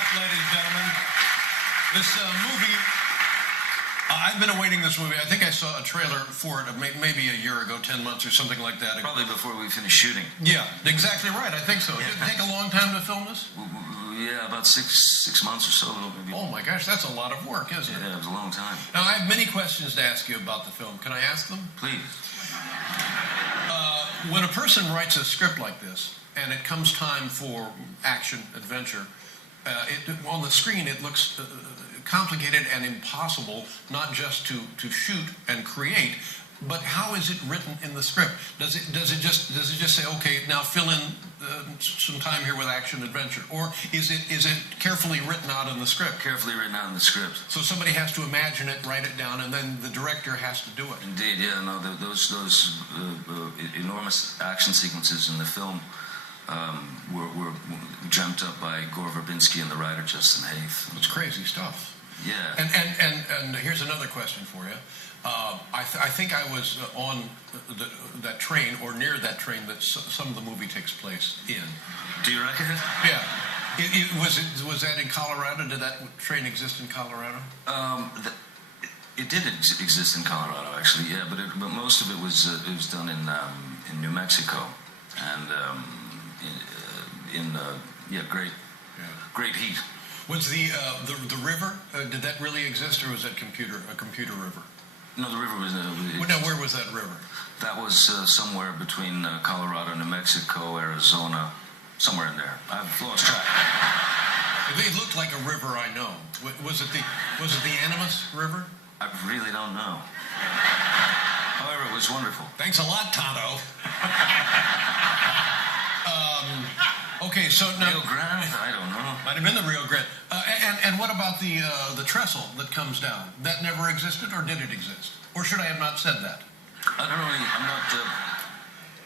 much, ladies and gentlemen. This movie, I've been awaiting this movie. I think I saw a trailer for it maybe a year ago, 10 months or something like that. Probably before we finished shooting. Yeah, exactly right. I think so. Did it take a long time to film this? Yeah, about six months or so. Maybe. Oh my gosh, that's a lot of work, isn't it? Yeah, it was a long time. Now, I have many questions to ask you about the film. Can I ask them? Please. When a person writes a script like this, and it comes time for action, adventure, on the screen it looks complicated and impossible, not just to shoot and create, but how is it written in the script? Does it just say, okay, now fill in some time here with action adventure, or is it carefully written out in the script? Carefully written out in the script. So somebody has to imagine it, write it down, and then the director has to do it. Indeed, yeah. No, those enormous action sequences in the film were dreamt up by Gore Verbinski and the writer Justin Hayth. It's crazy stuff. Yeah. And here's another question for you. I think I was on that train or near that train that some of the movie takes place in. Do you reckon? Yeah. Was that in Colorado? Did that train exist in Colorado? It did exist in Colorado, actually. Yeah, but most of it was done in New Mexico, and great heat. Was the river? Did that really exist, or was that a computer river? No, the river was. Now, where was that river? That was somewhere between Colorado, New Mexico, Arizona, somewhere in there. I've lost track. It looked like a river I know. Was it the Animas River? I really don't know. However, it was wonderful. Thanks a lot, Tonto. Okay, so now Rio Grande? I don't know. Might have been the Rio Grande. And what about the trestle that comes down? That never existed, or did it exist? Or should I have not said that? I don't know. I'm not.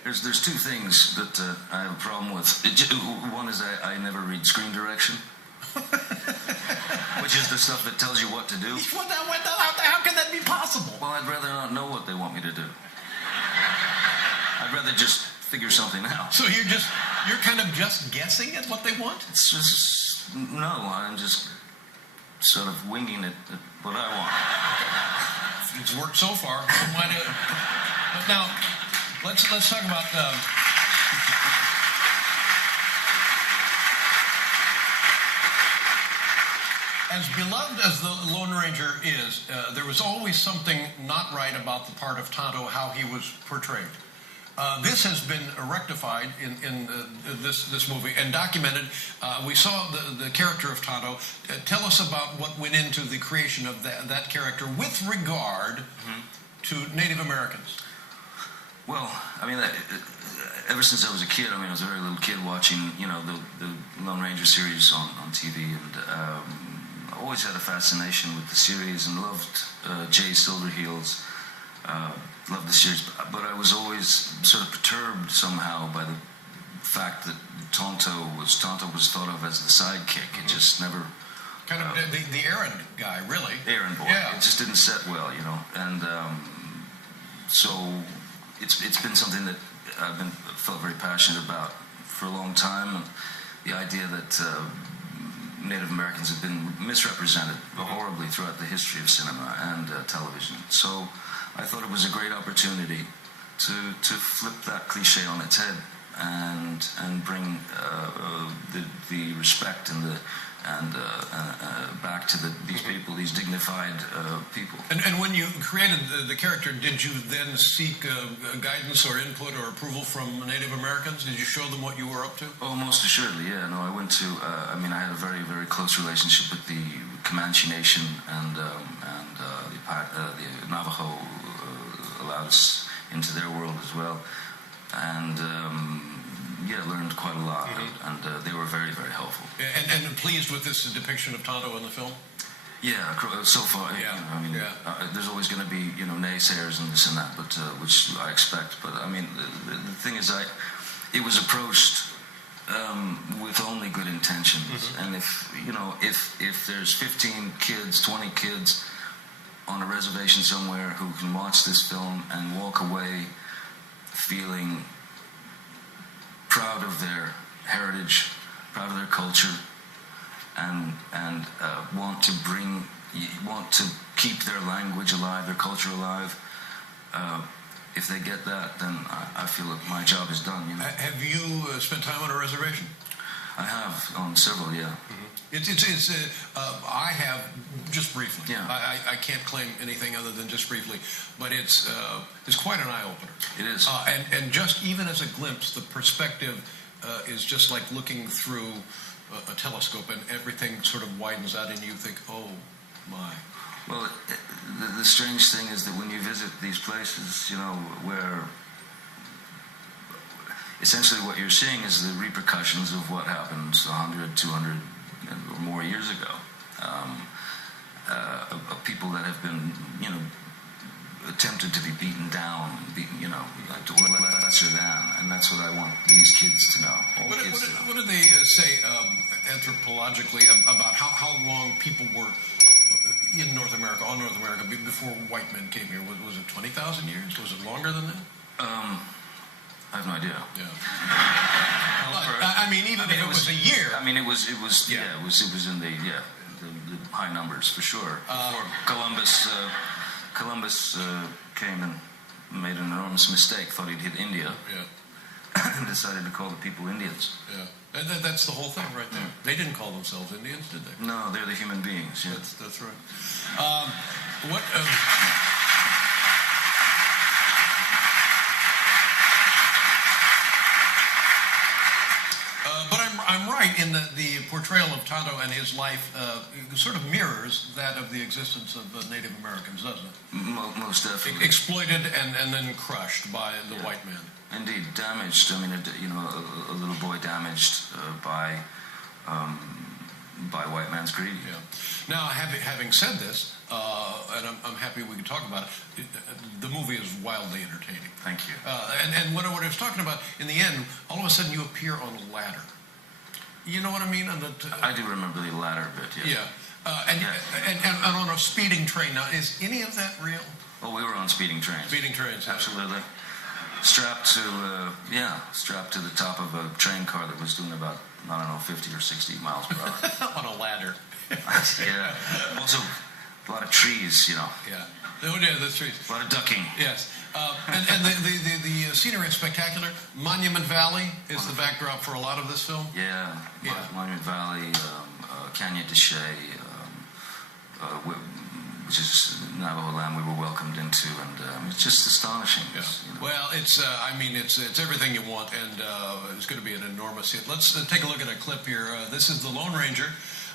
There's two things that I have a problem with. One is I never read screen direction, which is the stuff that tells you what to do. How can that be possible? Well, I'd rather not know what they want me to do. I'd rather just figure something out. So you're kind of just guessing at what they want? It's just, no, I'm just sort of winging it at what I want. It's worked so far. But now, let's talk about as beloved as the Lone Ranger is, there was always something not right about the part of Tonto, how he was portrayed. This has been rectified in this movie and documented. We saw the character of Tonto. Tell us about what went into the creation of that character with regard to Native Americans. Well, I mean, ever since I was a kid, I was a very little kid watching, the Lone Ranger series on TV, and I always had a fascination with the series and loved Jay Silverheels. Loved the series, but I was always sort of perturbed somehow by the fact that Tonto was thought of as the sidekick. It just never kind of the errand guy, really. Errand boy. Yeah. It just didn't set well, and so it's been something that I've felt very passionate about for a long time, and the idea that Native Americans have been misrepresented horribly throughout the history of cinema and television. So I thought it was a great opportunity to flip that cliche on its head and bring the respect and back to these people, these dignified people. And when you created the character, did you then seek guidance or input or approval from Native Americans? Did you show them what you were up to? Oh, most assuredly, yeah. No, I went to. I had a very, very close relationship with the Comanche Nation and the Navajo. Allowed us into their world as well, and learned quite a lot, and they were very, very helpful. And pleased with this depiction of Tonto in the film? Yeah, so far. Yeah. There's always going to be naysayers and this and that, but which I expect. But the thing is, it was approached with only good intentions, and if there's 15 kids, 20 kids on a reservation somewhere who can watch this film and walk away feeling proud of their heritage, proud of their culture, and want to keep their language alive, their culture alive. If they get that, then I feel that my job is done. You know? Have you spent time on a reservation? I have on several, yeah. Mm-hmm. I have just briefly. Yeah. I can't claim anything other than just briefly, but it's quite an eye opener. It is. And just even as a glimpse, the perspective is just like looking through a telescope, and everything sort of widens out, and you think, oh my. Well, the strange thing is that when you visit these places, you know, where essentially what you're seeing is the repercussions of what happened 100, 200 or more years ago. Of people that have been, you know, attempted to be beaten down, you know, like lesser than, and that's what I want these kids to know. What do they say anthropologically about how long people were in North America, before white men came here? Was it 20,000 years? Was it longer than that? I have no idea. Yeah. I mean, even if it was a year. I mean, it was in the high numbers for sure. Before Columbus came and made an enormous mistake. Thought he'd hit India. Yeah. And decided to call the people Indians. Yeah. And that's the whole thing right there. They didn't call themselves Indians, did they? No, they're the human beings. Yeah. That's right. But I'm right in that the portrayal of Tonto and his life sort of mirrors that of the existence of Native Americans, doesn't it? Most definitely. Exploited and then crushed by the white man. Indeed, damaged. I mean, a little boy damaged by white man's greed. Yeah. Now, having said this, and I'm happy we can talk about it, the movie is wildly entertaining. Thank you. And what I was talking about, in the end, all of a sudden you appear on a ladder. You know what I mean? I do remember the ladder bit, yeah. Yeah. And on a speeding train. Now, is any of that real? Well, we were on speeding trains. Speeding trains. Absolutely. Strapped to the top of a train car that was doing about, 50 or 60 miles per hour. On a ladder. Yeah. Also, a lot of trees, you know. Yeah. Oh, yeah, the trees. A lot of ducking. Yes. And the scenery is spectacular. Monument Valley is the backdrop for a lot of this film. Yeah. Monument Valley, Canyon de Chelly, which is Navajo land we were welcomed into, and it's just astonishing. Yeah. You know. Well, it's everything you want, and it's going to be an enormous hit. Let's take a look at a clip here. This is The Lone Ranger.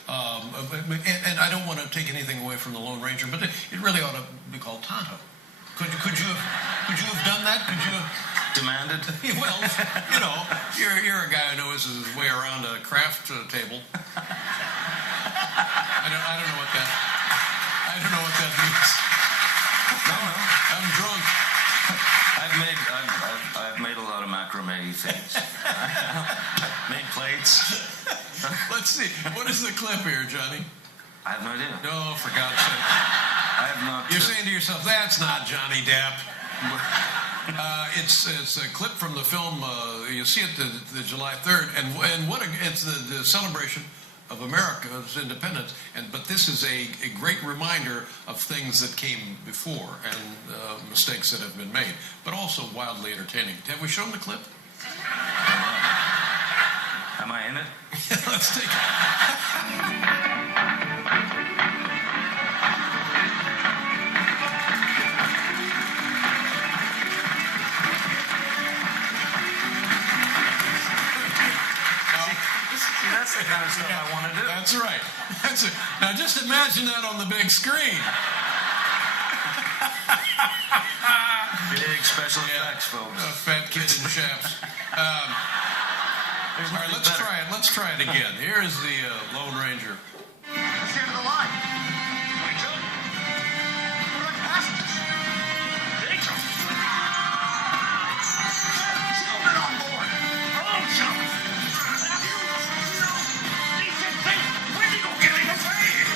And I don't want to take anything away from The Lone Ranger, but it really ought to be called Tonto. Could you have done that? Could you have demanded? Well, you know, you're a guy who knows his way around a craft table. I don't know what that means. No, I'm drunk. I've made a lot of macrame things. Made plates. Let's see. What is the clip here, Johnny? I have no idea. No, for God's sake. I have not. You're saying to yourself, that's not Johnny Depp. It's a clip from the film. You see it the July 3rd, and it's the celebration of America's independence. But this is a great reminder of things that came before and mistakes that have been made, but also wildly entertaining. Have we shown the clip? Am I in it? Let's take it. That's the kind of stuff I want to do. That's right. Now just imagine that on the big screen. Big special effects, folks. Fat kid in chaps. All right, let's try it again. Here is the Lone Ranger. It's the end of the line. Wake up. We're like passengers. They jump. Children on board. Oh, jump. Decent thing. When you go get in the plane?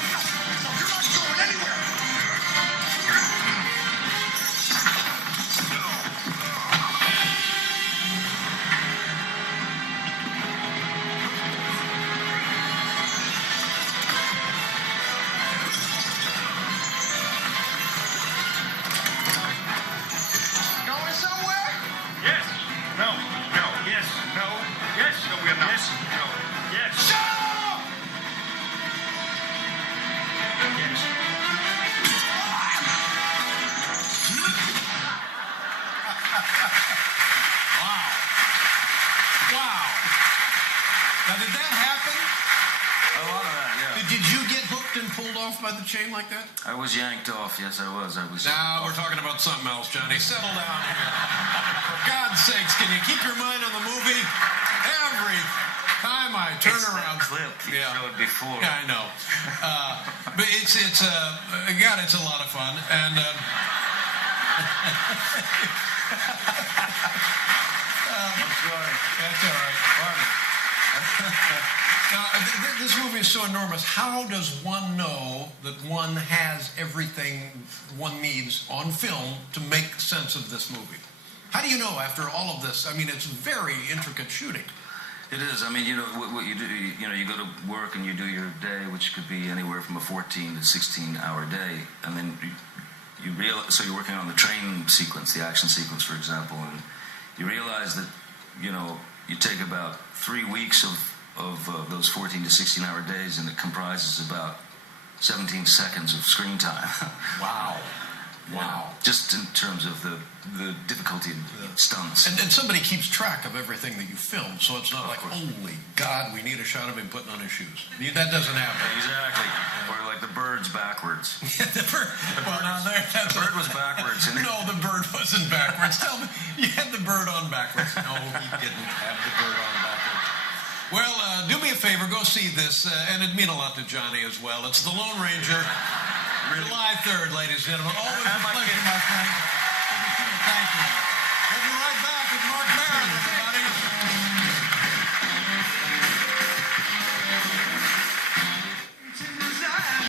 You're not going anywhere. a lot of that, yeah. Did you get hooked and pulled off by the chain like that? I was yanked off. Yes, I was. Now we're talking about something else, Johnny. Settle down here. For God's sakes, can you keep your mind on the movie? Every time I turn It's around. that clip you showed before. Yeah, I know. But God, it's a lot of fun. And I'm sorry. that's all right. Now, this movie is so enormous. How does one know that one has everything one needs on film to make sense of this movie? How do you know after all of this? I mean, it's very intricate shooting. It is. I mean, you know, what you do, you go to work and you do your day, which could be anywhere from a 14 to 16-hour day, and then you realize, so you're working on the train sequence, the action sequence, for example, and you realize that, you know, you take about 3 weeks of those 14 to 16-hour days, and it comprises about 17 seconds of screen time. Wow. Wow. Just in terms of the difficulty in stunts. And somebody keeps track of everything that you film, so it's not like, holy God, we need a shot of him putting on his shoes. That doesn't happen. Exactly. Or like the bird's backwards. The bird Was backwards. Isn't it? No, the bird wasn't backwards. Tell me, you had the bird on backwards. No, he didn't have the bird on backwards. Well, do me a favor, go see this, and it'd mean a lot to Johnny as well. It's The Lone Ranger, July 3rd, ladies and gentlemen. Always a pleasure, my friend. Thank you. We'll be right back with Mark Maron, everybody.